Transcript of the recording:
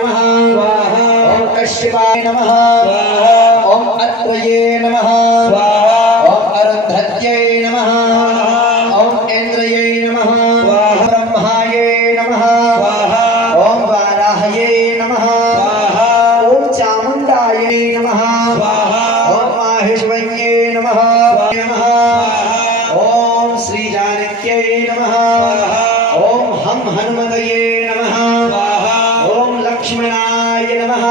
नमः स्वाहा ओम कश्यपाय नमः स्वाहा ओम अत्रये नमः स्वाहा ओम अरुंधत्यै नमः ओम इंद्रये नमः स्वाहा ब्रह्माये नमः स्वाहा ओम वाराहये नमः स्वाहा ओम चामुंडाये नमः स्वाहा ओम माहेश्वर्ये नमः ओम श्री जानक्यै नमः ओम हम हनुमतये नमः ओम लक्ष्मणाय नमः